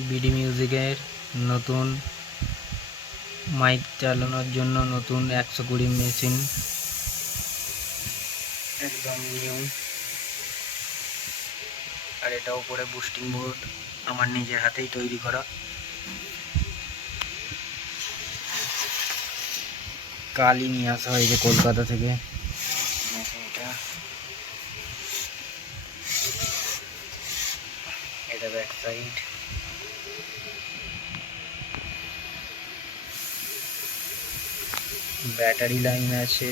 BD মিউজিকের নতুন mic চালানোর জন্য নতুন 120 মেশিন, একদম নিউ। আর এটা উপরে বুস্টিং বোর্ড, আমার নিজের হাতেই তৈরি করা। কালই নিয়ে আসা হয়েছে কলকাতা থেকে মেশিনটা। এটা ব্যাক সাইড। ব্যাটারি লাইন আছে,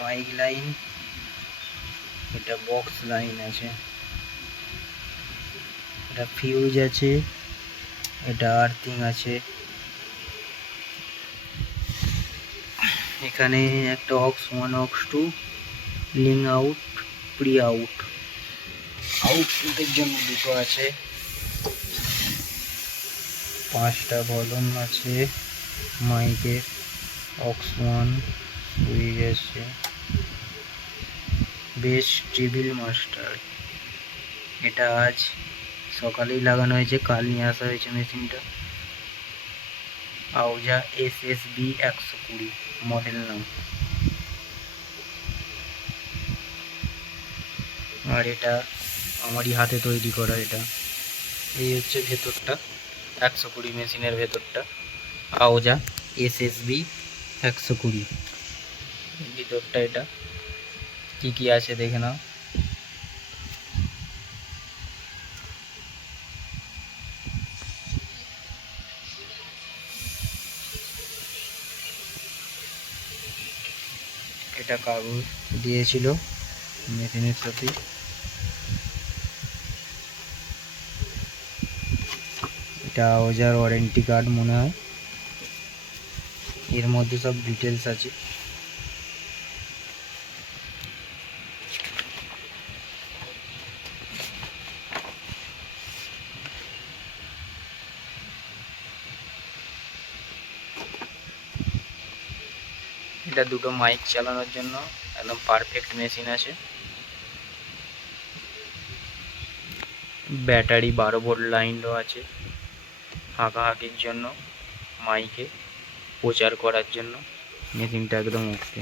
মাইক লাইন, এটা বক্স লাইন আছে, এটা ফিউজ আছে, এটা আর্থিং আছে। এখানে একটা aux 1 aux 2, link out, pre out, আউটপুটের জন্য দুটো আছে। 5টা ভলিউম আছে মাইকের। অক্স 1 সুইচ আছে, বেশ ট্রিবিল মাস্টার। এটা আজ সকালেই লাগানো হয়েছে, কাল নিয়ে আসা হয়েছে মেশিনটা। আউজা SSB 120 মডেল নাম। আর এটা আমারই হাতে তৈরি করা। এটা এই হচ্ছে ভেতরটা, 120 মেশিনের ভেতরটা। আউজা SSB 120 ভিতরটা। এটা কি কি আছে দেখে নাও। এটা কাগজ দিয়েছিল মেশিনের সাথে। এটা আউজার ওয়ারেন্টি কার্ড মনে হয়, এর মধ্যে সব ডিটেলস আছে। এটা দুটো মাইক চালানোর জন্য একদম পারফেক্ট মেশিন আছে। ব্যাটারি 12 ভোল্ট লাইনও আছে হাঁকাহাঁকির জন্য, মাইকে প্রচার করার জন্য। মেশিনটা একদম ওকে।